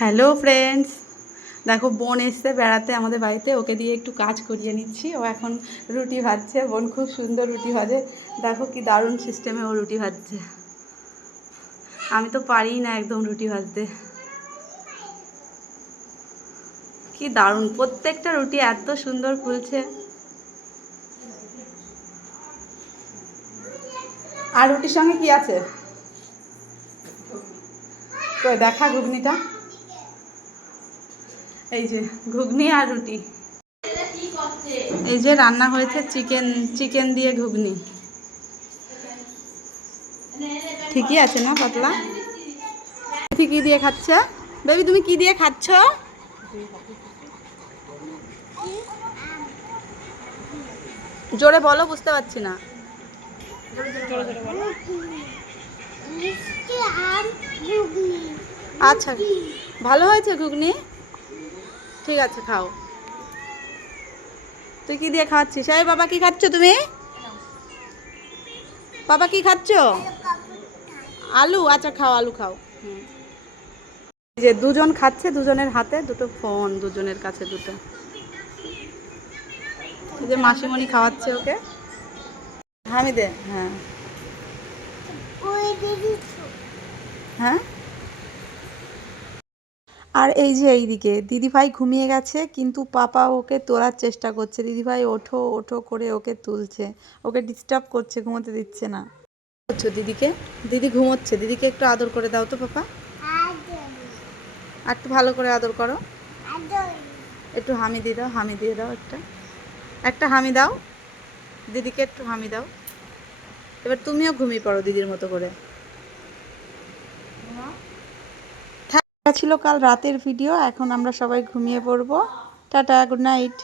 Hello friends, দেখো বোন এসছে বেড়াতে আমাদের বাড়িতে, ওকে দিয়ে একটু কাজ করিয়ে নিচ্ছি। ও এখন রুটি ভাজছে। বোন খুব সুন্দর রুটি ভাজে, দেখো কি দারুণ সিস্টেমে ও রুটি ভাজছে। আমি তো পারি না একদম রুটি ভাজতে। কি দারুণ, প্রত্যেকটা রুটি এত সুন্দর ফুলছে। আর রুটির সঙ্গে কি আছে তো দেখা, ঘুগনিটা এই যে ঘুগনি আর রুটি। এই যে রান্না হয়েছে চিকেন দিয়ে ঘুগনি। ঠিকই আছে না পাতলা? কি দিয়ে খাচ্ছ বেবি? তুমি কি দিয়ে খাচ্ছ? জোরে বলো, বুঝতে পারছি না। আচ্ছা, ভালো হয়েছে ঘুগনি, ঠিক আছে খাও। তুই কি দিয়ে খাচ্ছিস? এই বাবা কি খাচ্ছ তুমি? বাবা কি খাচ্ছ? আলু? আচ্ছা খাও, আলু খাও। যে দুজন খাচ্ছে, দুজনের হাতে দুটো ফোন, দুজনের কাছে দুটো। এই যে মাসিমণি খাওয়াচ্ছে ওকে। হামিদে, হ্যাঁ হ্যাঁ। আর এই যে এইদিকে দিদিভাই ঘুমিয়ে গেছে, কিন্তু পাপা ওকে তোলার চেষ্টা করছে। দিদিভাই ওঠো ওঠো করে ওকে তুলছে, ওকে ডিস্টার্ব করছে, ঘুমোতে দিচ্ছে না। করছো দিদিকে? দিদি ঘুমোচ্ছে, দিদিকে একটু আদর করে দাও তো পাপা। আর একটু ভালো করে আদর করো। একটু হামি দিয়ে দাও, হামি দিয়ে দাও, একটা একটা হামি দাও দিদিকে, একটু হামি দাও। এবার তুমিও ঘুমিয়ে পড়ো দিদির মতো করে। ছিল কাল রাতের ভিডিও, এখন আমরা সবাই ঘুমিয়ে পড়বো। Tata, good night.